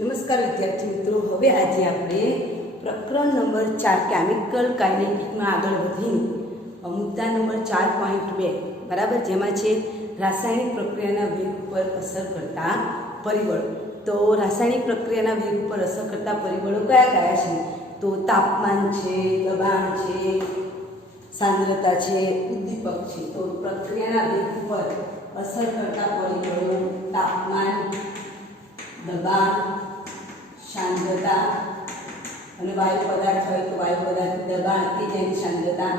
નમસ્કાર વિદ્યાર્થી મિત્રો, હવે આજે આપણે પ્રકરણ નંબર 4 કેમિકલ કાઇનેટિકમાં આગળ વધીને મુદ્દા નંબર 4.2 બરાબર, જેમાં છે રાસાયણિક પ્રક્રિયાના વેગ ઉપર અસર કરતા પરિબળો. તો રાસાયણિક પ્રક્રિયાના વેગ ઉપર અસર કરતા પરિબળો કયા કયા છે? તો તાપમાન છે, દબાણ છે, સાંદ્રતા છે, ઉદ્દીપક છે. તો પ્રક્રિયાના વેગ ઉપર અસર કરતા પરિબળો તાપમાન, દબાણ, સાંદ્રતા અને વાયુ પદાર્થ હોય તો વાયુ પદાર્થ દબાણ કે જેની સાંદ્રતા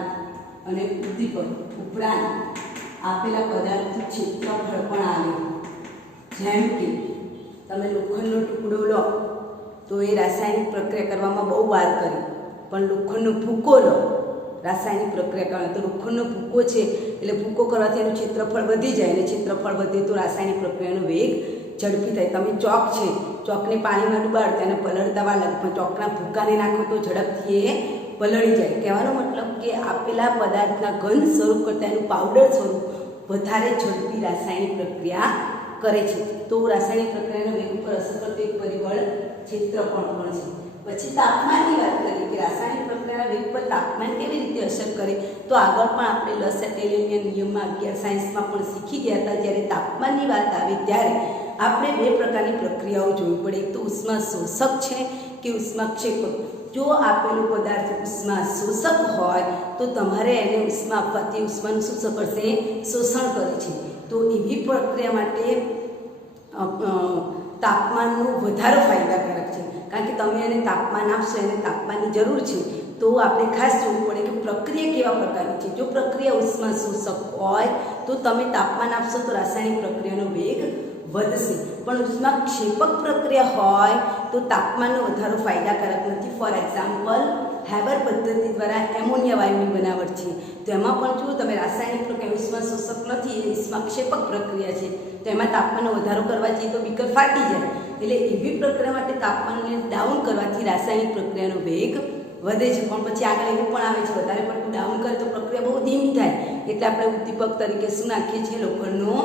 અને ઉદ્દીપક ઉપરાંત આપેલા પદાર્થનું ક્ષેત્રફળ પણ આવે. જેમ કે તમે લોખંડનો ટુકડો લો તો એ રાસાયણિક પ્રક્રિયા કરવામાં બહુ વાર કરી, પણ લોખંડનો ભૂકો લો રાસાયણિક પ્રક્રિયા કરવા તો લોખંડનો ભૂકો છે એટલે ભૂકો કરવાથી એનું ક્ષેત્રફળ વધી જાય, અને ક્ષેત્રફળ વધે તો રાસાયણિક પ્રક્રિયાનો વેગ ઝડપી થાય. તમે ચોક છે, ચોકને પાણીમાં ડુબાડતા અને પલળતા વાર લાગે, પણ ચોકના ભૂકાને નાખો તો ઝડપથી એ પલળી જાય. કહેવાનો મતલબ કે આપેલા પદાર્થના ઘન સ્વરૂપ કરતાં એનું પાવડર સ્વરૂપ વધારે ઝડપી રાસાયણિક પ્રક્રિયા કરે છે. તો રાસાયણિક પ્રક્રિયાના વેગ ઉપર અસર કરતું એક પરિબળ ક્ષેત્રફળ પણ છે. પછી તાપમાનની વાત કરીએ કે રાસાયણિક પ્રક્રિયાના વેગ પર તાપમાન કેવી રીતે અસર કરે, તો આગળ પણ આપણે લસેટેલિયનના નિયમમાં 11 સાયન્સમાં પણ શીખી ગયા હતા. જ્યારે તાપમાનની વાત આવે ત્યારે આપણે બે પ્રકારની પ્રક્રિયાઓ જોવી પડે. એક તો ઉષ્મા શોષક છે કે ઉષ્માક્ષેપક. જો આપેલો પદાર્થ ઉષ્મા શોષક હોય તો તમારે એને ઉષ્મા આપવાથી ઉષ્માનું શું કરશે? શોષણ કરે છે. તો એવી પ્રક્રિયા માટે તાપમાનનો વધારો ફાયદાકારક છે, કારણ કે તમે એને તાપમાન આપશો, એને તાપમાનની જરૂર છે. તો આપણે ખાસ જોવું પડે કે પ્રક્રિયા કેવા પ્રકારની છે. જો પ્રક્રિયા ઉષ્મા શોષક હોય તો તમે તાપમાન આપશો તો રાસાયણિક પ્રક્રિયાનો વેગ વધશે, પણ ઉષ્માક્ષેપક પ્રક્રિયા હોય તો તાપમાનનો વધારો ફાયદાકારક નથી. ફોર એક્ઝામ્પલ, હેબર પદ્ધતિ દ્વારા એમોનિયા વાયુની બનાવટ છે, તો એમાં પણ જો તમે રાસાયણિક પ્રક્રિયા ઉષ્મા શોષક નથી, એ ઉષ્માક્ષેપક પ્રક્રિયા છે, તો એમાં તાપમાનનો વધારો કરવા જઈએ તો બીકર ફાટી જાય. એટલે એવી પ્રક્રિયા માટે તાપમાનને ડાઉન કરવાથી રાસાયણિક પ્રક્રિયાનો વેગ વધે છે. પણ પછી આગળ એવું પણ આવે છે, વધારે પડતું ડાઉન કરે તો પ્રક્રિયા બહુ ધીમી થાય, એટલે આપણે ઉદ્દીપક તરીકે શું નાખીએ છીએ? લોખંડનો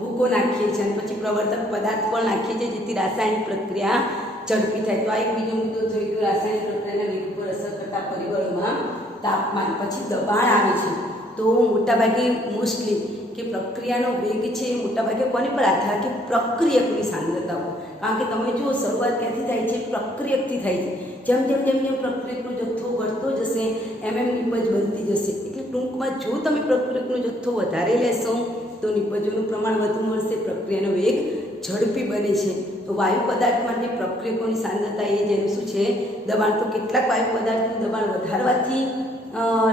ભૂકો નાખીએ છીએ, અને પછી પ્રવર્તક પદાર્થ પણ નાખીએ છીએ, જેથી રાસાયણિક પ્રક્રિયા ઝડપી થાય. તો આ એક બીજો મુદ્દો થઈ ગયો રાસાયણિક પ્રક્રિયાના વેગ ઉપર અસર કરતા પરિબળોમાં તાપમાન. પછી દબાણ આવે છે. તો મોટાભાગે મોસ્ટલી કે પ્રક્રિયાનો વેગ છે એ મોટાભાગે કોની પર આધાર કે પ્રક્રિયકની સાંદ્રતા પર. કારણ કે તમે જુઓ, શરૂઆત ક્યાંથી થાય છે? પ્રક્રિયકથી થાય છે. જેમ જેમ જેમ જેમ પ્રક્રિયકનો જથ્થો વધતો જશે એમ એમ નિપજ બનતી જશે. એટલે ટૂંકમાં જો તમે પ્રક્રિયકનો જથ્થો વધારે લેશો તો નિપજોનું પ્રમાણ વધુ મળશે, પ્રક્રિયાનો વેગ ઝડપી બને છે. તો વાયુ પદાર્થ માટે પ્રક્રિયકોની સાંદ્રતા એ જેનું શું છે? દબાણ. તો કેટલાક વાયુ પદાર્થનું દબાણ વધારવાથી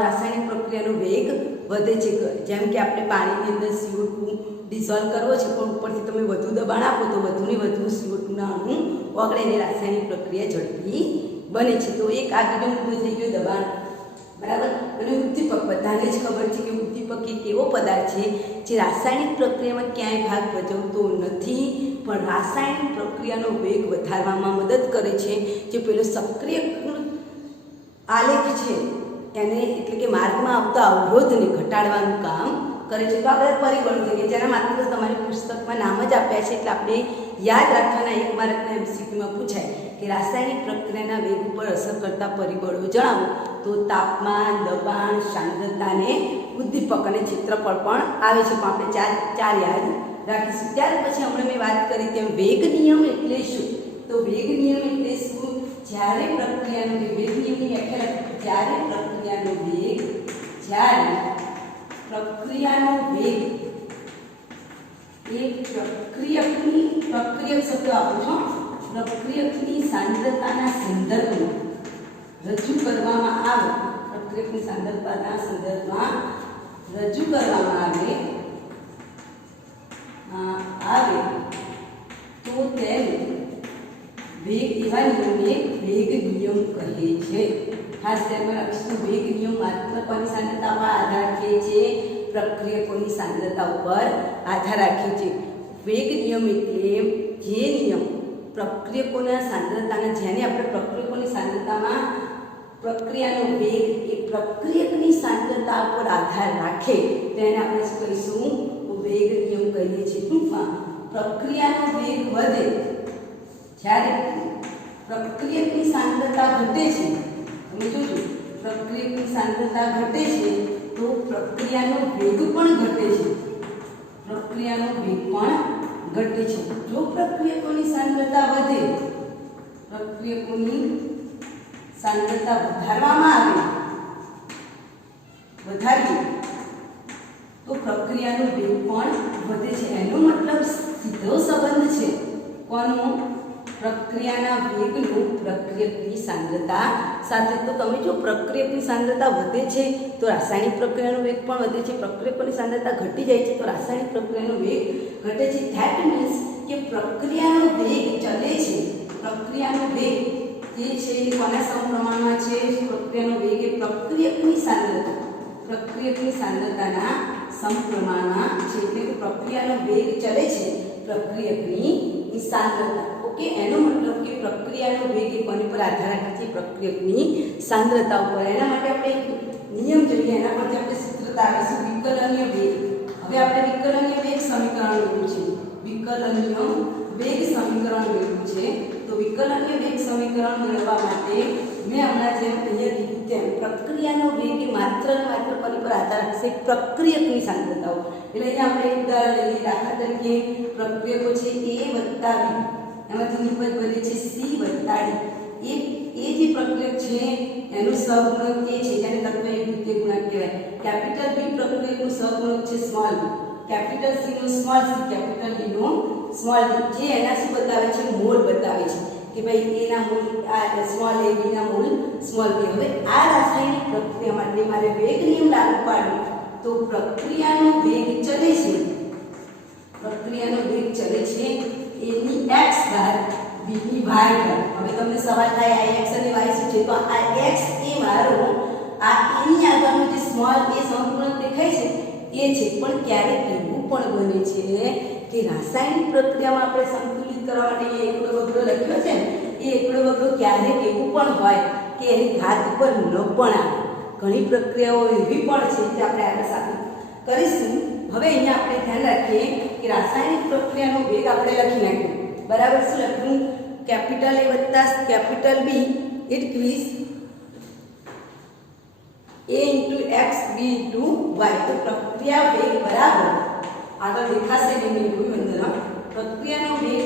રાસાયણિક પ્રક્રિયાનો વેગ વધે છે. જેમ કે આપણે પાણીની અંદર CO2 ડિઝોલ્વ કરવો છે, પણ ઉપરથી તમે વધુ દબાણ આપો તો વધુને વધુ CO2ના અણુ ઓગળે અને રાસાયણિક પ્રક્રિયા ઝડપી બને છે. તો એક આ બીજો મુદ્દો થઈ ગયો દબાણ, બરાબર. અને ઉદ્દીપક, બધાને જ ખબર છે કે ઉદ્દીપક એક એવો પદાર્થ છે જે રાસાયણિક પ્રક્રિયામાં ક્યાંય ભાગ ભજવતો નથી, પણ રાસાયણિક પ્રક્રિયાનો વેગ વધારવામાં મદદ કરે છે. જે પેલો સક્રિય આલેખ છે એને, એટલે કે માર્ગમાં આવતા અવરોધને ઘટાડવાનું કામ કરે છે. તો આ બધા પરિબળો છે કે જેના માત્ર તમારી પુસ્તકમાં નામ જ આપ્યા છે, એટલે આપણે યાદ રાખવાના. એક માર્કના MCQમાં પૂછાય કે રાસાયણિક પ્રક્રિયાના વેગ ઉપર અસર કરતા પરિબળો જણાવો, તો તાપમાન, દબાણ, સાંદ્રતા અને ઉદ્દીપક અને ક્ષેત્રફળ પણ આવે છે. પણ આપણે ચાર યાદ રાખીશું. ત્યાર પછી હમણાં મેં વાત કરી તેમ વેગ નિયમ એટલે શું? તો વેગ નિયમ એટલે શું? જ્યારે પ્રક્રિયાનો વેગ નિયમની વ્યાખ્યા, જ્યારે પ્રક્રિયાનો વેગ એ પ્રક્રિયક શબ્દ આપો છો, પ્રક્રિયકની સાંદ્રતાના સંદર્ભમાં રજૂ કરવામાં આવે, પ્રક્રિયકની સાંદ્રતાના સંદર્ભમાં રજૂ કરવામાં આવે તો તેને વેગ, એવા નિયમને વેગ નિયમ કહે છે. ખાસ ધ્યાનમાં રાખીશું, વેગ નિયમ માત્ર કોની સાંદ્રતા પર આધાર રાખે છે? પ્રક્રિયકોની સાંદ્રતા ઉપર આધાર રાખે છે. વેગ નિયમ એટલે જે નિયમ પ્રક્રિયકોના સાંદ્રતાના, જેને આપણે પ્રક્રિયકોની સાંદ્રતામાં પ્રક્રિયાનો વેગ એ પ્રક્રિયકની સાંદ્રતા પર આધાર રાખે તેને આપણે શું કહીશું? વેગ નિયમ કહીએ છીએ. ટૂંકમાં પ્રક્રિયાનો વેગ વધે જ્યારે પ્રક્રિયકની સાંદ્રતા ઘટે છે, તમે જોજો પ્રક્રિયકની સાંદ્રતા ઘટે છે તો પ્રક્રિયાનો વેગ પણ ઘટે છે. પ્રક્રિયાનો વેગ પણ ઘટે છે. જો પ્રક્રિયકોની સાંદ્રતા વધે, પ્રક્રિયકોની સાંદ્રતા વધારવામાં આવે, વધારીએ તો પ્રક્રિયાનો વેગ પણ વધે છે. એનો મતલબ સીધો સંબંધ છે કોનો? પ્રક્રિયાના વેગનો પ્રક્રિયકની સાંદ્રતા સાથે. તો તમે જો પ્રક્રિયકની સાંદ્રતા વધે છે તો રાસાયણિક પ્રક્રિયાનો વેગ પણ વધે છે. પ્રક્રિયકોની સાંદ્રતા ઘટી જાય છે તો રાસાયણિક પ્રક્રિયાનો વેગ ઘટે છે. ધેટ મીન્સ કે પ્રક્રિયાનો વેગ ચલે છે. પ્રક્રિયાનો વેગ જે છે એ કોના સમપ્રમાણમાં છે? પ્રક્રિયાનો વેગ એ પ્રક્રિયકની સાંદ્રતા, પ્રક્રિયકની સાંદ્રતાના સમપ્રમાણમાં છે. એટલે કે પ્રક્રિયાનો વેગ ચલે છે પ્રક્રિયકની સાંદ્રતા. ઓકે, એનો મતલબ કે પ્રક્રિયાનો વેગ એ કોની પર આધાર રાખે છે? પ્રક્રિયકની સાંદ્રતા ઉપર. એના માટે આપણે એક નિયમ જોઈએ, એના પરથી આપણે સૂત્ર તારીશું, વિકલનીય વેગ. હવે આપણે વિકલનીય વેગ સમીકરણ મેળવ્યું છે. વિકલનીય વેગ સમીકરણ મેળવ્યું છે. તો વિકલનીય વેગ સમીકરણ મેળવવા માટે મેં હમણાં જેમ અહીંયા કીધું તેમ પ્રક્રિયાનો વેગ એ માત્ર ને માત્ર કોની પર આધાર રાખશે? પ્રક્રિયકની સાંદ્રતા ઉપર. એટલે અહીંયા આપણે એક ઉદાહરણ લઈએ. દાખલા તરીકે પ્રક્રિયકો છે A વત્તા B, એમાંથી નિપજ બને છે C વત્તા D. એ જે પ્રક્રિયક છે એનું સહગુણક એ છે જેને તત્વ એકરૂપીય ગુણક કહેવાય. કેપિટલ B પ્રક્રિયકનું સહગુણક છે સ્મોલ b, કેપિટલ C નું સ્મોલ c, કેપિટલ D નું સ્મોલ d. જે એના શું બતાવે છે? મોલ બતાવે છે કે ભાઈ A ના મોલ આ સ્મોલ a, B ના મોલ સ્મોલ b. હવે આ રાસાયણિક પ્રક્રિયા માટે મારે વેગ નિયમ લાગુ પાડવો તો પ્રક્રિયાનો વેગ ચલે છે, પ્રક્રિયાનો વેગ ચલે છે a ની x ઘાત b ની y ઘાત. હવે તમને સવાલ થાય આ x અને y શું છે? તો આ x એ મારો આ a ની આગળનું જે સ્મોલ a સંપૂર્ણ દેખાય છે એ છે. પણ ક્યારેક એવું પણ બને છે કે રાસાયણિક પ્રક્રિયામાં આપણે સંતુલિત કરવા માટે એ એકડો વગરો લખ્યો છે ને, એ એકડો વગરો ક્યારેક એવું પણ હોય કે એની ઘાત ઉપર ન પણ આવે. ઘણી પ્રક્રિયાઓ એવી પણ છે જે આપણે આગળ સાબિત કરીશું. હવે અહીંયા આપણે ધ્યાન રાખીએ કે રાસાયણિક પ્રક્રિયાનો વેગ આપણે લખી નાખ્યો. બરાબર? શું લખ્યું? કેપિટલ A વત્તા capital B it quiz A into x B into y. તો પ્રક્રિયા વેગ બરાબર આગળ દેખાશે એની અંદર પ્રક્રિયાનો વેગ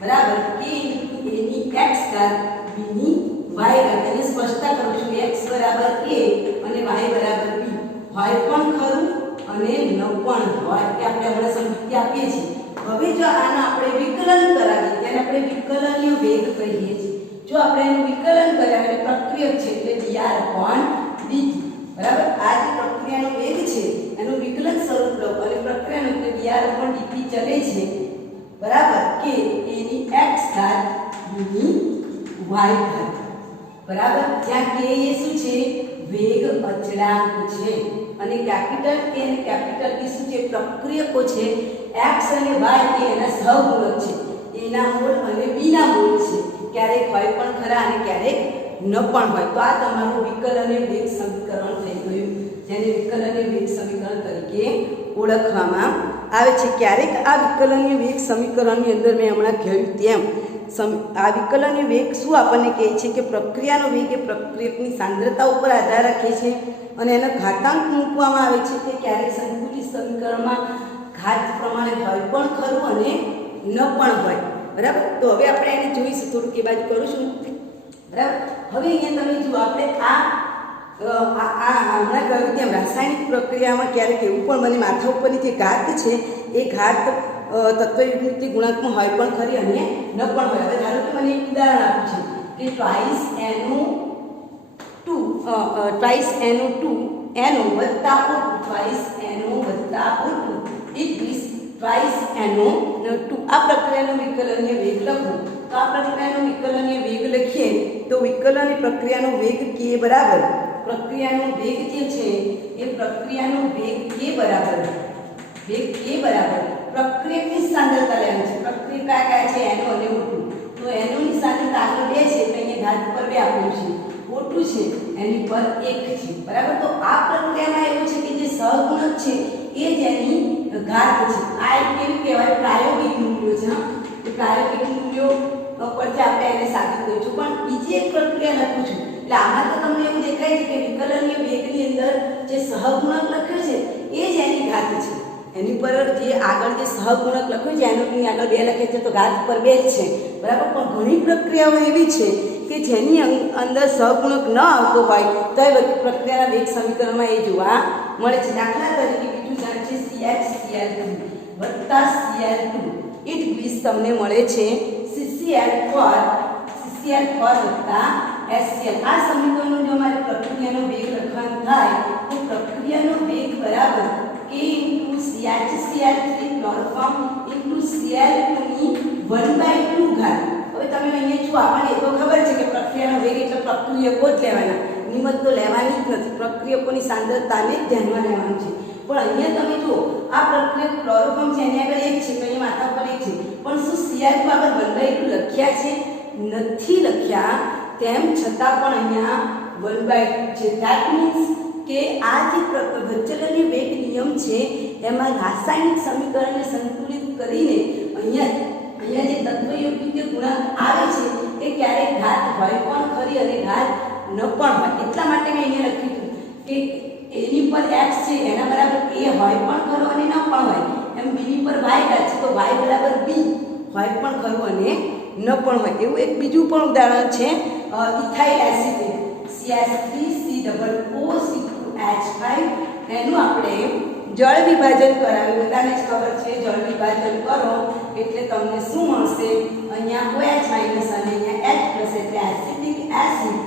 બરાબર k into A ની x ઘાત B ની y ઘાત. એને સ્પષ્ટતા કરું છું. x બરાબર A અને y બરાબર B હોય પણ ખરું અને ન પણ હોય કે આપણે હમણાં સમજૂતી આપીએ છીએ. હવે જો આને આપણે વિકલન કરાવીએ તેને આપણે વિકલનીય વેગ કહીએ છીએ. જો આપણે એનું વિકલન કરાવીએ પ્રક્રિયક છે એટલે dr/dt. બરાબર? આ જે પ્રક્રિયાનો વેગ છે એનું વિકલન સ્વરૂપ લો અને પ્રક્રિયાનો એટલે dr/dt ચલે છે બરાબર કે a ની x ઘાત b ની y ઘાત. બરાબર? જ્યાં k એ શું છે? વેગ અચળાંક છે. અને કેપિટલ A અને કેપિટલ B શું છે? પ્રક્રિયકો છે. x અને y એ એના સહગુણક છે. A ના મોલ અને B ના મોલ છે. ક્યારેક હોય પણ ખરા અને ક્યારેક ન પણ હોય. તો આ તમારું વિકલનીય વેગ સમીકરણ થઈ ગયું, જેને વિકલનીય વેગ સમીકરણ તરીકે ઓળખવામાં આવે છે. ક્યારેક આ વિકલનીય વેગ સમીકરણની અંદર મેં હમણાં કહ્યું તેમ આ વિકલનીય વેગ શું આપણને કહે છે કે પ્રક્રિયાનો વેગ એ પ્રક્રિયકની સાંદ્રતા ઉપર આધાર રાખે છે અને એનો ઘાતાંક મૂકવામાં આવે છે કે ક્યારેક સંતુલિત સમીકરણમાં ઘાત પ્રમાણે હોય પણ ખરું અને ન પણ હોય. બરાબર? તો હવે આપણે એને જોઈશું, થોડુંક એ બાજુ કરું છું. બરાબર? હવે અહીંયા તમે જુઓ આપણે હમણાં કહ્યું તેમ રાસાયણિક પ્રક્રિયામાં ક્યારેક એવું પણ મને માથા ઉપરની જે ઘાત છે એ ઘાત તત્વયુક્તિ ગુણાંકમાં હોય પણ ખરી અને ન પણ હોય. હવે ધારો કે મને એક ઉદાહરણ આપ્યું છે કે twice NO2 NO વત્તા O2 twice NO વત્તા O2 it is twice NO2. આ પ્રક્રિયાનો વિકલનીય વેગ લખો. તો આ પ્રક્રિયાનો વિકલનીય વેગ લખીએ તો વિકલનની પ્રક્રિયાનો વેગ k બરાબર પ્રક્રિયાનો વેગ જે છે એ પ્રક્રિયાનો વેગ k બરાબર પ્રક્રિયકની સાંદ્રતા લેવાની છે. પ્રક્રિયા કયા છે? NO અને O2. તો NO ની સાંદ્રતા આગળ 2 છે એટલે અહીંયા ઘાત પર 2 આપેલું છે. O2 છે એની પર 1 છે. બરાબર? તો આ પ્રક્રિયામાં એવું છે કે જે સહગુણક છે એ જ એની ઘાત છે. આ એક કેવી કહેવાય? પ્રાયોગિક મૂલ્યો છે. પ્રાયોગિક મૂલ્યો પરથી આપણે એને સાબિત કરીશું. પણ બીજી એક પ્રક્રિયા લખું છું એટલે આમાં તો તમને એવું દેખાય છે કે વિકલનીય વેગની અંદર જે સહગુણક લખ્યું છે એ જ એની ઘાત છે. એની પર જે આગળ જે સહગુણક લખ્યું છે એની આગળ 2 લખે છે તો ઘાત પર 2 જ છે, બરાબર. પણ ઘણી પ્રક્રિયાઓ એવી છે કે જેની અંદર સહગુણક ન આવતો હોય તો એ પ્રક્રિયાના વેગ સમીકરણમાં એ જોવા મળે છે. દાખલા તરીકે બીજું જાણ છે CH Cl2 વત્તા Cl2 ઇટ મીન્સ તમને મળે છે CCl4 વત્તા HCl. આ સમીકરણનું જો અમારે પ્રક્રિયાનો વેગ લખવાનું થાય તો પ્રક્રિયાનો વેગ બરાબર K CHCl3 ક્લોરોફોર્મ Cl2 ની 1/2 ઘાત. હવે તમે અહીંયા જુઓ આપણને એ તો ખબર છે કે પ્રક્રિયાનો વેગ એટલે પ્રક્રિયકો જ લેવાના, નિયમિત તો લેવાની જ નથી. પ્રક્રિયકોની સાંદ્રતાને ધ્યાનમાં લેવાનું છે. પણ અહીંયા તમે જુઓ આ પ્રક્રિયક ક્લોરોફોર્મ છે એની આગળ 1 છે તો અહીંયા માથા પર 1 છે, પણ શું Cl2 આગળ 1/2 લખ્યા છે? નથી લખ્યા. તેમ છતાં પણ અહીંયા 1/2 છે. ધેટ મીન્સ કે આ જે વિચલનીય વેગ નિયમ છે એમાં રાસાયણિક સમીકરણને સંતુલિત કરીને અહીંયા જે તત્વયોગ્ય ગુણાંક આવે છે એ ક્યારેક ઘાત હોય પણ ખરી અને ઘાત ન પણ હોય. એટલા માટે મેં અહીંયા લખ્યું કે એની પર x છે એના બરાબર a હોય પણ ખરું અને ન પણ હોય. એમ b ની પર y ઘાત છે તો y બરાબર b હોય પણ ખરું અને ન પણ હોય. એવું એક બીજું પણ ઉદાહરણ છે ઇથાઇલ એસિડ CH3COO2H5 એનું આપણે જળ વિભાજન કરાવ્યું. બધાને જ ખબર છે જળ વિભાજન કરો એટલે તમને શું મળશે? અહીંયા OH- અને અહીંયા H+ એટલે એસિટિક એસિડ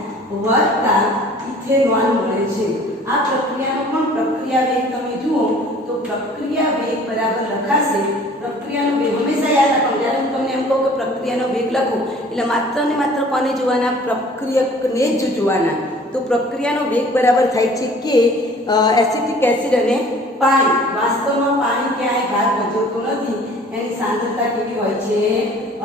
વત્તા ઇથેનોલ મળે છે. આ પ્રક્રિયાનો પણ પ્રક્રિયા વેગ તમે જુઓ તો પ્રક્રિયા વેગ બરાબર લખાશે. પ્રક્રિયાનો વેગ હંમેશા યાદ રાખો. જ્યારે હું તમને એમ કહું કે પ્રક્રિયાનો વેગ લખો એટલે માત્ર ને માત્ર કોને જોવાના? પ્રક્રિયકને જ જોવાના. તો પ્રક્રિયાનો વેગ બરાબર થાય છે કે એસિટિક એસિડ અને પાણી. વાસ્તવમાં પાણી ક્યાંય ભાગ ભજવતો નથી. એની સાંદ્રતા કેવી હોય છે?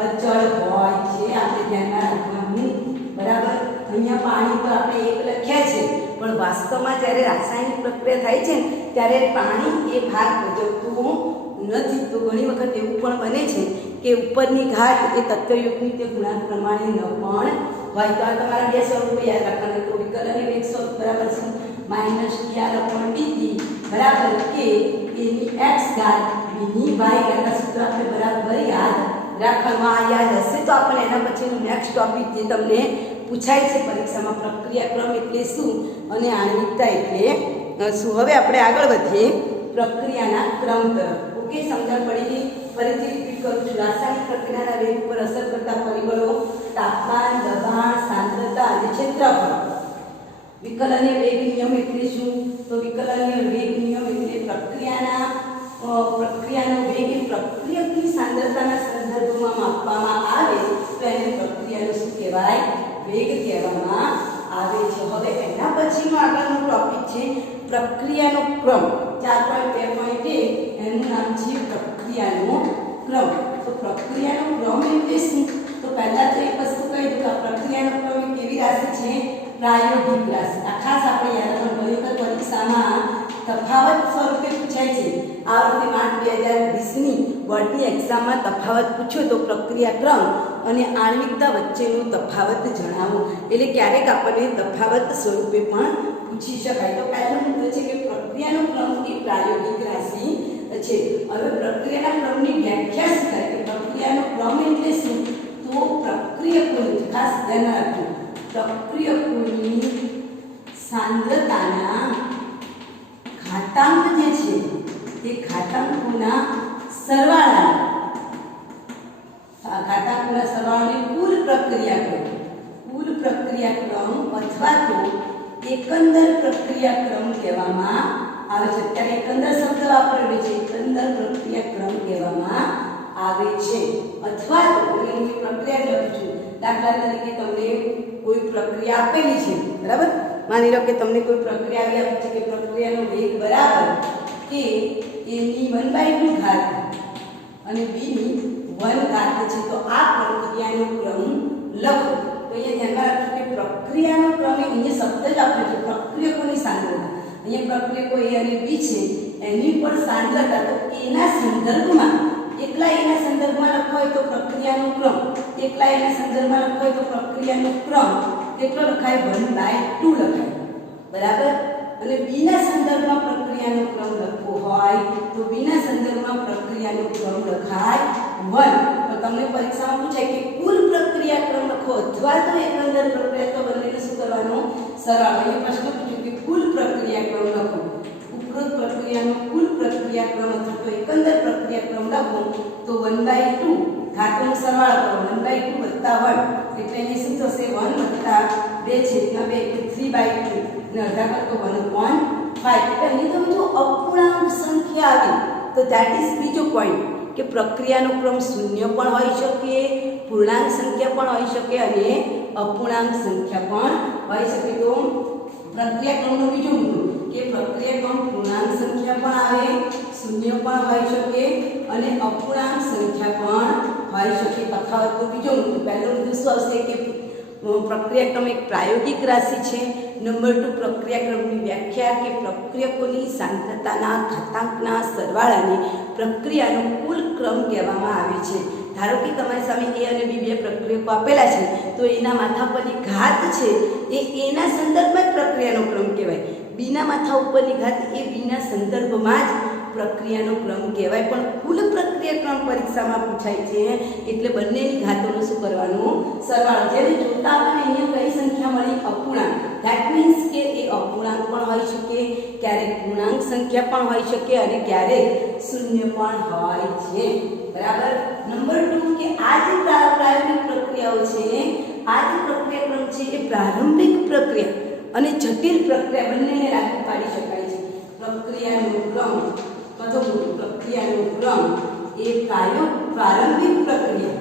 અચળ હોય છે. આપણે ધ્યાનમાં રાખવાનું, બરાબર. અહીંયા પાણી તો આપણે 1 લખ્યા છે પણ વાસ્તવમાં જ્યારે રાસાયણિક પ્રક્રિયા થાય છે ત્યારે પાણી એ ભાગ ભજવતું નથી. તો ઘણી વખત એવું પણ બને છે કે ઉપરની ઘાત એ તત્વયુક્તની તે ગુણાંક પ્રમાણે ન પણ હોય. તો આ તમારા 2 સ્વરૂપો યાદ રાખવાના. તો વિકલનીય વેગ સ્વરૂપ બરાબર છે -dr/dt બરાબર કે a ની x ઘાત b ની y ઘાત. આ સૂત્ર આપણે બરાબર યાદ રાખવાનું. આ યાદ હશે તો આપણે એના પછીનું નેક્સ્ટ ટોપિક જે તમને પૂછાય છે પરીક્ષામાં પ્રક્રિયાક્રમ એટલે શું અને આણ્વિકતા એટલે શું. હવે આપણે આગળ વધીએ પ્રક્રિયાના ક્રમ તરફ. ઓકે, સમજણ પડી ગઈ? ફરીથી રિપીટ કરું છું. રાસાયણિક પ્રક્રિયાના વેગ ઉપર અસર કરતા પરિબળો તાપમાન, દબાણ, સાંદ્રતા અને ક્ષેત્રફળ. વિકલનીય વેગ નિયમ એટલે શું? તો વિકલનીય વેગ નિયમ એટલે પ્રક્રિયાનો વેગ એ પ્રક્રિયકની સાંદ્રતાના સંદર્ભમાં માપવામાં આવે તો એને પ્રક્રિયાનો શું કહેવાય? વેગ કહેવામાં આવે છે. હવે એના પછીનો આગળનો ટોપિક છે પ્રક્રિયાનો ક્રમ. 4.2.1 એનું નામ છે પ્રક્રિયાનો ક્રમ. તો પ્રક્રિયાનો ક્રમ એટલે શું? તો પહેલા તો એક વસ્તુ કહી દઉં કે પ્રક્રિયાનો ક્રમ કેવી રાશિ છે? પ્રાયોગિક રાશિ. આ ખાસ આપણે યાદ રાખવાનું. ઘણી વખત પરીક્ષામાં તફાવત સ્વરૂપે પૂછાય છે. આ વખતે માર્ચ 2020ની બોર્ડની એક્ઝામમાં તફાવત પૂછ્યો તો પ્રક્રિયાક્રમ અને આણ્વિકતા વચ્ચેનો તફાવત જણાવો. એટલે ક્યારેક આપણને તફાવત સ્વરૂપે પણ પૂછી શકાય. તો પહેલો મુદ્દો છે કે પ્રક્રિયાનો ક્રમ એ પ્રાયોગિક રાશિ છે. હવે પ્રક્રિયાના ક્રમની વ્યાખ્યા શું થાય? કે પ્રક્રિયાનો ક્રમ એટલે શું? તો પ્રક્રિયકોની, ખાસ ધ્યાન રાખજો, પ્રક્રિયકોની સાંદ્રતાના ઘાતાંક જે છે તે ઘાતાંકોના સરવાળાને કુલ પ્રક્રિયાક્રમ અથવા તો એકંદર પ્રક્રિયાક્રમ કહેવામાં આવે છે. ત્યારે એકંદર શબ્દ વાપરેલો છે. એકંદર પ્રક્રિયાક્રમ કહેવામાં આવે છે. અથવા તો હું પ્રક્રિયા લખું છું. દાખલા તરીકે તમને કોઈ પ્રક્રિયા આપેલી છે, બરાબર. માની લો કે તમને કોઈ પ્રક્રિયા આવી આપી છે કે પ્રક્રિયાનો વેગ બરાબર કે a ની 1/2 ઘાત અને b ની 1 ઘાત છે. તો આ પ્રક્રિયાનો ક્રમ લખો. તો અહીંયા ધ્યાનમાં રાખજો કે પ્રક્રિયાનો ક્રમ અહીંયા શબ્દ જ આપેલો છે પ્રક્રિયકોની સાંદ્રતા. અહીંયા પ્રક્રિયકો a અને b છે એની પર સાંદ્રતા તો a ના સંદર્ભમાં એકલા એના સંદર્ભમાં લખવો હોય તો પ્રક્રિયાનો ક્રમ, એકલા એના સંદર્ભમાં લખવો હોય તો પ્રક્રિયાનો ક્રમ કેટલો લખાય 1/2 લખાય, બરાબર. અને બીના સંદર્ભમાં પ્રક્રિયાનો ક્રમ લખવો હોય તો બીના સંદર્ભમાં પ્રક્રિયાનો ક્રમ લખાય 1. તો તમને પરીક્ષામાં પૂછાય કે કુલ પ્રક્રિયા ક્રમ લખો અથવા તો એકંદર પ્રક્રિયા, તો બંનેને શું કરવાનું? સરળ. એ પ્રશ્ન પૂછ્યો કે કુલ પ્રક્રિયા ક્રમ લખો, ઉપરોક્ત પ્રક્રિયાનો કુલ પ્રક્રિયા ક્રમ અથવા તો એકંદર પ્રક્રિયા ક્રમ લખો તો 1/2 ઘાતોનો સરવાળો કરો, 1/2 વત્તા 1 એટલે અહીં શું થશે? 1 વત્તા 2 છેદમાં 2 3/2 ને અડધા કરતો 1/5. એટલે અહીં તમે જો અપૂર્ણાંક સંખ્યા આવી તો ધેટ ઇઝ બીજો પોઈન્ટ કે પ્રક્રિયાનો ક્રમ શૂન્ય પણ હોઈ શકે, પૂર્ણાંક સંખ્યા પણ હોઈ શકે અને અપૂર્ણાંક સંખ્યા પણ હોઈ શકે. તો પ્રક્રિયા ક્રમનો બીજો મુદ્દો કે પ્રક્રિયા ક્રમ પૂર્ણાંક સંખ્યા પણ આવે, શૂન્ય પણ હોઈ શકે અને અપૂર્ણાંક સંખ્યા પણ હોઈ શકે. તફાવતનો બીજો મુદ્દો, પહેલો મુદ્દો શું આવશે કે પ્રક્રિયા ક્રમ એક પ્રાયોગિક રાશિ છે. નંબર 2 પ્રક્રિયા ક્રમની વ્યાખ્યા કે પ્રક્રિયકોની સાંદ્રતાના ઘાતાંકના સરવાળાને પ્રક્રિયાનો કુલ ક્રમ કહેવામાં આવે છે. ધારો કે તમારી સામે A અને B બે પ્રક્રિયકો આપેલા છે તો એના માથા પરની ઘાત છે એ એના સંદર્ભમાં જ પ્રક્રિયાનો ક્રમ કહેવાય, બીના માથા ઉપરની ઘાત એ બીના સંદર્ભમાં જ પ્રક્રિયાનો ક્રમ કહેવાય. પણ કુલ પ્રક્રિયા ક્રમ પરીક્ષામાં પૂછાય છે એટલે બંનેની ઘાતોનું શું કરવાનું? સરવાળો. જેને જોતા આપણને અહીંયા કઈ સંખ્યા મળી? અપૂર્ણાંક. ધેટ મીન્સ કે એ અપૂર્ણાંક પણ હોઈ શકે, ક્યારેક પૂર્ણાંક સંખ્યા પણ હોઈ શકે અને ક્યારેક શૂન્ય પણ હોય છે, બરાબર. નંબર 2 કે આ જે પ્રારંભિક પ્રક્રિયાઓ છે, આ જે પ્રક્રિયા ક્રમ છે એ પ્રારંભિક પ્રક્રિયા અને જટિલ પ્રક્રિયા બંનેને લાગુ પાડી શકાય છે. પ્રક્રિયાનો ક્રમ પ્રક્રિયાનો ક્રમ એ પ્રારંભિક પ્રક્રિયા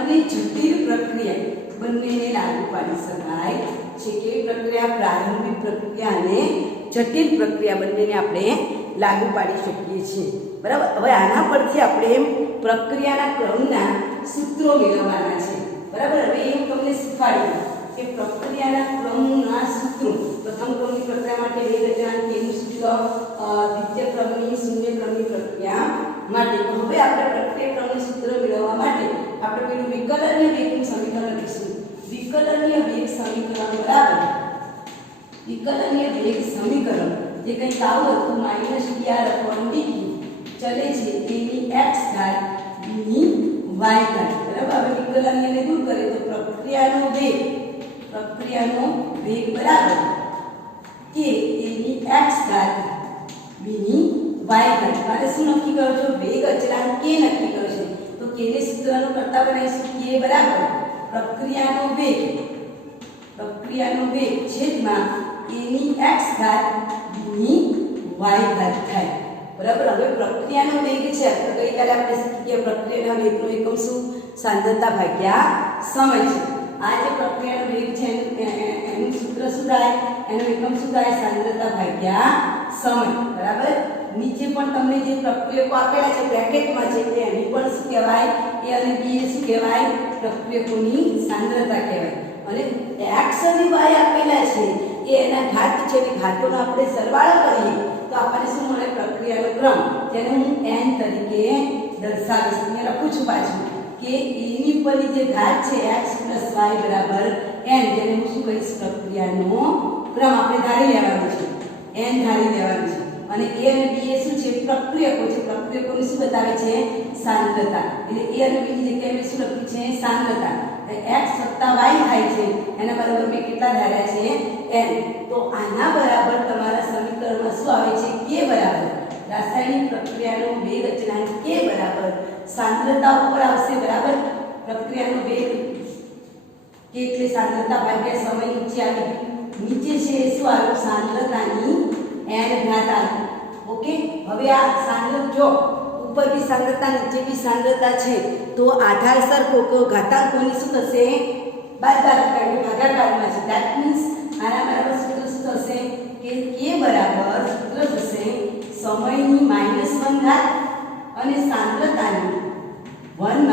અને જટિલ પ્રક્રિયા બંનેને લાગુ પાડી શકાય છે. કેવી પ્રક્રિયા? પ્રારંભિક પ્રક્રિયા અને જટિલ પ્રક્રિયા બંનેને આપણે લાગુ પાડી શકીએ છીએ, બરાબર. હવે આના પરથી આપણે પ્રક્રિયાના ક્રમના સૂત્રો મેળવવાના છે, બરાબર. હવે એ હું તમને શીખવાડી કે પ્રક્રિયાના ક્રમના સૂત્રો. પ્રથમ ક્રમની પ્રક્રિયા માટે વેગ અચળાંક કેનું સૂત્ર, દ્વિતીય ક્રમની શૂન્ય ક્રમની પ્રક્રિયા માટે. તો હવે આપણે પ્રક્રિયા ક્રમનું સૂત્ર મેળવવા માટે આપણે પેલું વિકલનીય વેગનું સમીકરણ લખીશું. વિકલનીય વેગ સમીકરણ બરાબર વિકલનીય વેગ સમીકરણ જે કંઈક આવું હતું -dr/dt ચલે છે તેની x ઘાત bની y ઘાત, બરાબર. હવે વિકલનીયને દૂર કરીએ તો પ્રક્રિયાનો વેગ બરાબર કે એની x ઘાત bની y ઘાત. મારે શું નક્કી કરો છો? વેગ અચળાંક k નક્કી કરશે. તો k ને સૂત્રનો કરતા બનાવીશું k બરાબર પ્રક્રિયાનો વેગ છેદમાં એની x ઘાત bની y ઘાત થાય, બરાબર. હવે પ્રક્રિયાનો વેગ છે તો ગઈકાલે આપણે શીખી ગયા પ્રક્રિયાના વેગનો એકમ શું? સાંદ્રતા ભાગ્યા સમય છે. આ જે પ્રક્રિયાનો વેગ છે એનું સૂત્ર શું થાય? એનો એકમ શું થાય? સાંદ્રતા ભાગ્યા સમય, બરાબર. નીચે પણ તમને જે પ્રક્રિયકો આપેલા છે બ્રેકેટમાં છે તે એની પણ શું કહેવાય? A અને B એ શું કહેવાય? પ્રક્રિયકોની સાંદ્રતા કહેવાય. અને x અને y આપેલા છે એ એના ઘાત છે ને ઘાતોનો આપણે સરવાળો કરીએ તો આપણને શું મળે? પ્રક્રિયાનો ક્રમ, જેને હું n તરીકે દર્શાવીશ. અહીંયા લખું છું પાછું કે એની ઉપરની જે ઘાત છે x + y બરાબર n, જેને હું શું કહીશ? પ્રક્રિયાનો ક્રમ આપણે ધારી લેવાનો છે, n ધારી લેવાનું છે. અને A અને B એ શું છે? પ્રક્રિયકો છે. પ્રક્રિયકોને શું બતાવે છે? સાંદ્રતા. એટલે A અને B ની જગ્યાએ મેં શું લખ્યું છે? સાંદ્રતા. x + y થાય છે એના બરાબર મેં કેટલા ધાર્યા છે? n. તો આના બરાબર તમારા સમીકરણમાં શું આવે છે? k બરાબર રાસાયણિક પ્રક્રિયાનો વેગ અચળાંક k બરાબર સાંદ્રતા ઉપર આવશે, બરાબર. પ્રક્રિયાનો વેગ k એટલે સાંદ્રતા ભાગ્યા સમય નીચે આવી. નીચે છે શું આવ્યું? સાંદ્રતાની n ઘાત આવી. ઓકે. હવે આ સાંદ્રતા જો ઉપર બી સાંદ્રતા નીચે બી સાંદ્રતા છે તો આધાર સરખો તો ઘાતાંકોની શું થશે? બાદબાકી કરીને ભાગાકારમાં છે. ધેટ મીન્સ આના બરાબર સૂત્ર શું થશે? કે k બરાબર સૂત્ર થશે સમયની -1 ઘાત અને સાંદ્રતાની 1 -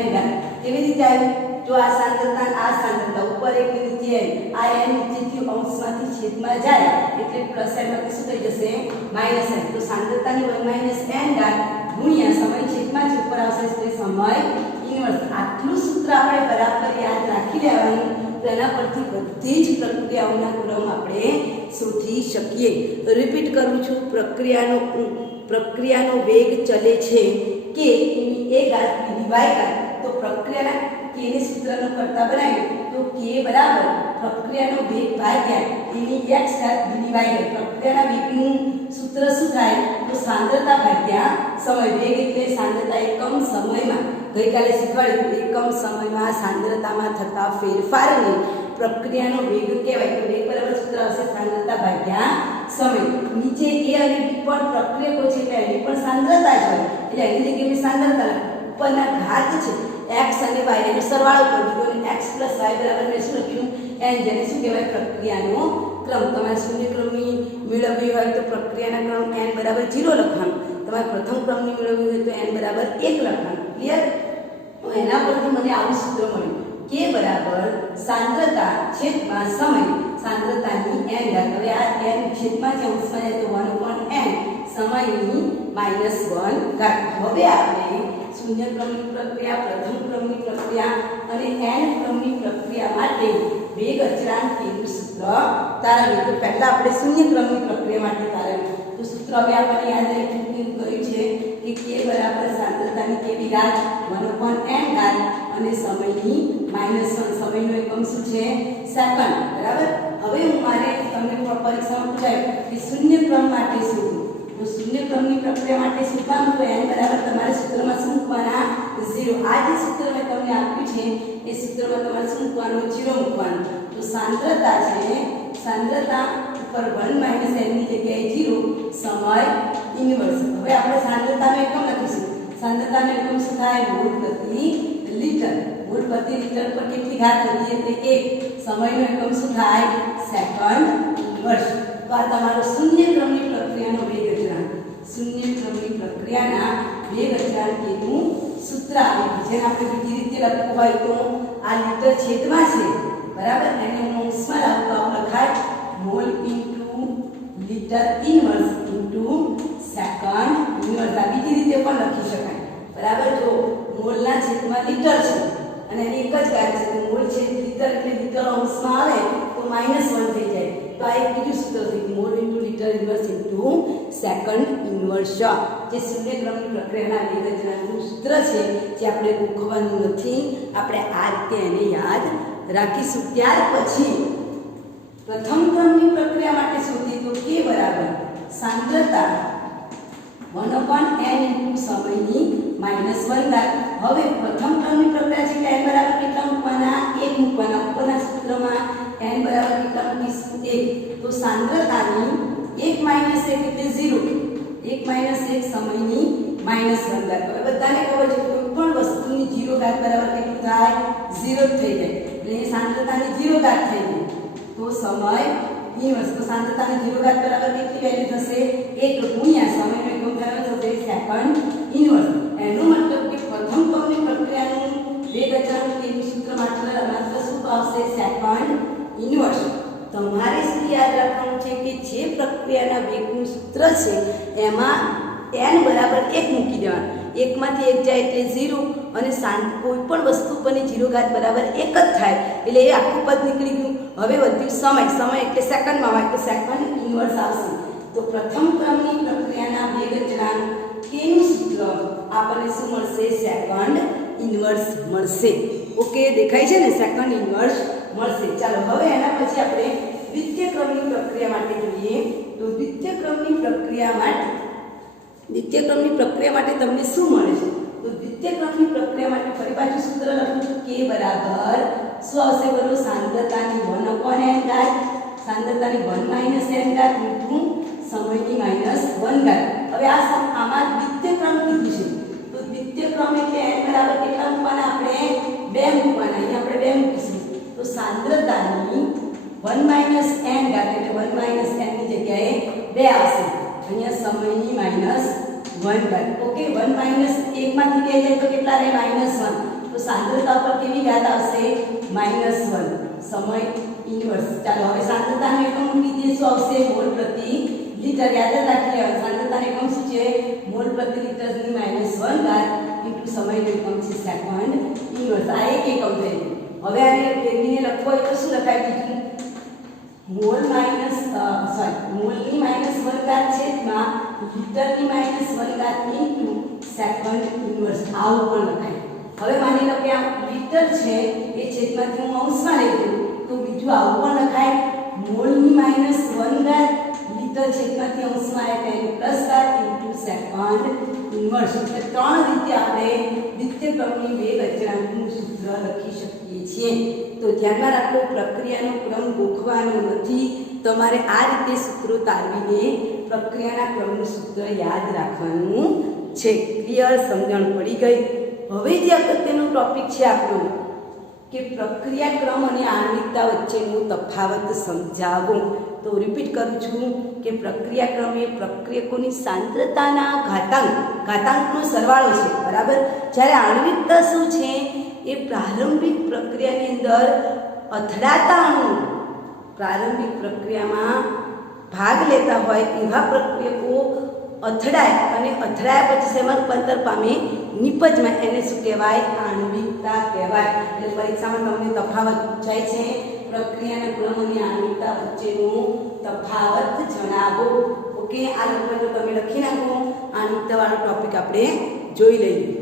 n ઘાત. કેવી રીતે આવ્યું? જો જો આ સાંદ્રતા ઉપર એક નીચે આ n નીચેથી અંશમાંથી છેદમાં જાય એટલે પ્લસ n માંથી શું થઈ જશે માઈનસ n. તો સાંદ્રતાની 1 - n ઘાત ગુણ્યા સમય છેદમાં જ ઉપર આવશે એટલે સમય ઇન્વર્સ. આટલું સૂત્ર આપણે બરાબર યાદ રાખી લેવાનું. તેના પરથી બધી જ પ્રક્રિયાઓના ક્રમ આપણે શોધી શકીએ. રિપીટ કરું છું, પ્રક્રિયાનો વેગ ચલે છે કે એની a ઘાત બીની y ઘાત. તો પ્રક્રિયાના k ને સૂત્રનો કરતા બનાવીએ તો k બરાબર પ્રક્રિયાનો વેગ ભાગ્યા એની x ઘાત બીની y ઘાત. પ્રક્રિયાના વેગનું સૂત્ર શું થાય તો સાંદ્રતા ભાગ્યા સમય. વેગ એટલે સાંદ્રતા એકમ સમયમાં. ગઈકાલે શીખવાડ્યું એકમ સમયમાં સાંદ્રતામાં થતા ફેરફારને પ્રક્રિયાનો વેગ કહેવાય. તો વેગ બરાબર સૂત્ર આવશે સાંદ્રતા ભાગ્યા સમય. નીચે a અને b પણ પ્રક્રિયકો છે એટલે એની પણ સાંદ્રતા જ હોય એટલે એની જગ્યાએ સાંદ્રતા ઉપરના ઘાત છે x અને y એનો સરવાળો કરી દીધો અને x + y બરાબર મેં શું લખ્યું n. જેને શું કહેવાય પ્રક્રિયાનો ક્રમ. તમારે શૂન્ય ક્રમની મેળવવી હોય તો પ્રક્રિયાના ક્રમ n બરાબર 0 લખવાનું. તમારે પ્રથમ ક્રમની મેળવવી હોય તો n બરાબર 1 લખવાનું. ક્લિયર? તો એના પરથી મને આવું સૂત્ર મળ્યું k બરાબર સાંદ્રતા છેદમાં સમય. સાંદ્રતાની n ઘાત. હવે આ n છેદમાં જે અંશમાં જાય તો 1/n સમયની -1 ઘાત. હવે આપણે શૂન્ય ક્રમની પ્રક્રિયા, પ્રથમ ક્રમની પ્રક્રિયા અને n ક્રમની પ્રક્રિયા માટે વેગ અચળાંક k નું સૂત્ર તારવીએ. તો પહેલા આપણે શૂન્ય ક્રમની પ્રક્રિયા માટે તારવીએ. તો સૂત્ર હવે આપણે યાદ રાખ્યું છે કે k બરાબર સાંદ્રતાની કેવી ઘાત 1/n ઘાત અને સમયની -1. સમયનો એકમ શું છે સેકન્ડ. બરાબર. હવે મારે તમને પરીક્ષામાં પૂછાય કે શૂન્ય ક્રમ માટે શું. તો શૂન્ય ક્રમની પ્રક્રિયા માટે શોધવાનું તો n બરાબર તમારે સૂત્રમાં શું મૂકવાના 0. આ જે સૂત્ર મેં તમને આપ્યું છે એ સૂત્રમાં તમારે શું મૂકવાનું 0 મૂકવાનું. તો સાંદ્રતા છે, સાંદ્રતા ઉપર 1 - n ની જગ્યાએ 0 સમય ઇન્વર્સ. હવે આપણે સાંદ્રતાનો એકમ લખીશું. સાંદ્રતાનો એકમ શું થાય મોલ પ્રતિ લિટર. મોલ પ્રતિ લિટર પર કેટલી ઘાત હતી એટલે 1. સમયનો એકમ શું થાય સેકન્ડ ઇન્વર્સ. તો આ તમારો શૂન્ય ક્રમની પ્રક્રિયાનો વેગ અચળાંક. શૂન્ય ક્રમની પ્રક્રિયાના વેગ અચળાંક નું સૂત્ર આવે. જેને આપણે બીજી રીતે લખવું હોય તો આ લિટર છેદમાં છે બરાબર એને અંશમાં લાવતો લખાય mall into litre inverse into second inverse. આ બીજી રીતે પણ લખી શકાય. બરાબર. જો મોલના છેદમાં લિટર છે અને એની એક જ ઘાત છે તો મોલ છે લિટર એટલે લિટર અંશમાં આવે તો -1 થઈ જાય. તો આ એક બીજું સૂત્ર છે mall into litre inverse into second inverse. જે શૂન્ય ક્રમની પ્રક્રિયાના વેગ અચળાંકનું સૂત્ર છે જે આપણે ગોખવાનું નથી. આપણે આ રીતે એને યાદ રાખીશું. ત્યાર પછી પ્રથમ ક્રમની પ્રક્રિયા માટે શોધીએ તો k બરાબર સાંદ્રતા 1/n ઇન્ટુ સમયની -1 ઘાત. હવે પ્રથમ ક્રમની પ્રક્રિયા છે એટલે n બરાબર કેટલા મૂકવાના 1 મૂકવાના. ઉપરના સૂત્રમાં n બરાબર કેટલા મૂકીશું 1. તો સાંદ્રતાની 1 - 1 એટલે 0. 1 - 1 સમયની -1 ઘાત. હવે બધાને ખબર છે કોઈ પણ વસ્તુની 0 ઘાત બરાબર કેટલું થાય 0 જ થઈ જાય. એટલે એ સાંદ્રતાની 0 ઘાત થઈ ગઈ. તો સમય ઇન્વર્સ. તો સાંદ્રતાની 0 ઘાત બરાબર કેટલી વેલ્યુ થશે 1 ગુણ્યા સમયનો એકમ બરાબર થશે સેકન્ડ ઇન્વર્સ. એનો મતલબ કે પ્રથમ ક્રમની પ્રક્રિયાનું વેગ અચળાંક કેનું સૂત્ર માત્ર શું આવશે સેકન્ડ ઇન્વર્સ. તમારે શું યાદ રાખવાનું છે કે જે પ્રક્રિયાના વેગનું સૂત્ર છે એમાં n બરાબર 1 મૂકી દેવાનું. 1 માંથી 1 જાય એટલે 0 અને કોઈ પણ વસ્તુ પરની 0 ઘાત બરાબર 1 જ થાય એટલે એ આખું પદ નીકળી ગયું. હવે વધ્યું સમય. સમય એટલે સેકન્ડમાં હોય તો સેકન્ડ ઇન્વર્સ આવશે. તો પ્રથમ ક્રમની પ્રક્રિયાના વેગ અચળાંક કેનું સૂત્ર આપણને શું મળશે સેકન્ડ ઇન્વર્સ મળશે. ઓકે દેખાય છે ને સેકન્ડ ઇન્વર્સ મળશે. ચાલો હવે એના પછી આપણે દ્વિતીય ક્રમની પ્રક્રિયા માટે જોઈએ. તો દ્વિતીય ક્રમની પ્રક્રિયા માટે તમને શું મળે છે. તો દ્વિતીય ક્રમની પ્રક્રિયા માટે ફરી પાછું સૂત્ર લખું છું k બરાબર શું આવશે બોલો સાંદ્રતાની 1/n ઘાત. સાંદ્રતાની 1 - n ઘાત ઇન્ટુ સમયની -1 ઘાત. હવે આમાં દ્વિતીય ક્રમ કીધું છે તો દ્વિતીય ક્રમ એટલે n બરાબર કેટલા મૂકવાના આપણે 2 મૂકવાના. અહીં આપણે 2 મૂકીશું. તો સાંદ્રતાની 1 - n ઘાત એટલે 1 - n ની જગ્યાએ 2 આવશે. અહીંયા સમયની -1 ઘાત. ઓકે 1 - 1 માંથી 2 જાય તો કેટલા રહે -1. તો સાંદ્રતા પર કેવી ઘાત આવશે -1 સમય ઇન્વર્સ. ચાલો હવે સાંદ્રતાનો એકમ મૂકી દઈએ. શું આવશે? મોલ પ્રતિ લિટર. યાદ જ રાખી લેવાનું. સાંદ્રતાનો એકમ શું છે? મોલ પ્રતિ લિટરની -1 ઇન્ટુ સમયનો એકમ છે સેકન્ડ ઇન્વર્સ. આ એક એકમ થઈ ગયું. હવે આને ફેરવીને લખવો હોય તો શું લખાય બીજું? મોલની -1 છેદમાં લિટરની -1 ઇન્ટુ સેકન્ડ ઇન્વર્સ. આવું પણ લખાય. હવે માની લો કે આ લિટર છે એ છેદમાંથી હું અંશમાં લઈ લઉં તો બીજું આવું પણ લખાય. મોલની -1 લિટર છેદમાંથી અંશમાં આવે તેને +1 ઇન્ટુ સેકન્ડ ઇન્વર્સ. એટલે ત્રણ રીતે આપણે દ્વિતીય ક્રમની વેગ અચળાંકનું સૂત્ર લખી શકીએ છીએ. તો ધ્યાનમાં રાખો, પ્રક્રિયાનો ક્રમ ગોખવાનો નથી. તમારે આ રીતે સૂત્રો તારવીને પ્રક્રિયાના ક્રમનું સૂત્ર યાદ રાખવાનું છે. ક્લિયર? સમજણ પડી ગઈ? હવે જે અગત્યનો ટોપિક છે આપણો કે પ્રક્રિયા ક્રમ અને આણ્વિકતા વચ્ચેનો તફાવત સમજાવો. તો રિપીટ કરું છું કે પ્રક્રિયા ક્રમ એ પ્રક્રિયકોની સાંદ્રતાના ઘાતાંકનો સરવાળો છે, બરાબર. જ્યારે આણ્વિકતા શું છે? એ પ્રારંભિક પ્રક્રિયાની અંદર અથડાતા અણુ પ્રારંભિક પ્રક્રિયામાં ભાગ લેતા હોય એવા પ્રક્રિયકો અથડાય અને અથડાયા પછી શેમાં રૂપાંતર પામે? નિપજમાં. એને શું કહેવાય? આણ્વિકતા કહેવાય. એટલે પરીક્ષામાં તમને તફાવત પૂછાય છે. પ્રક્રિયાના ક્રમ અને આણ્વિકતા વચ્ચેનો તફાવત જણાવો. ઓકે, આ લખવાનું તમે લખી નાખો. આણ્વિકતા વાળો ટોપિક આપણે જોઈ લઈએ.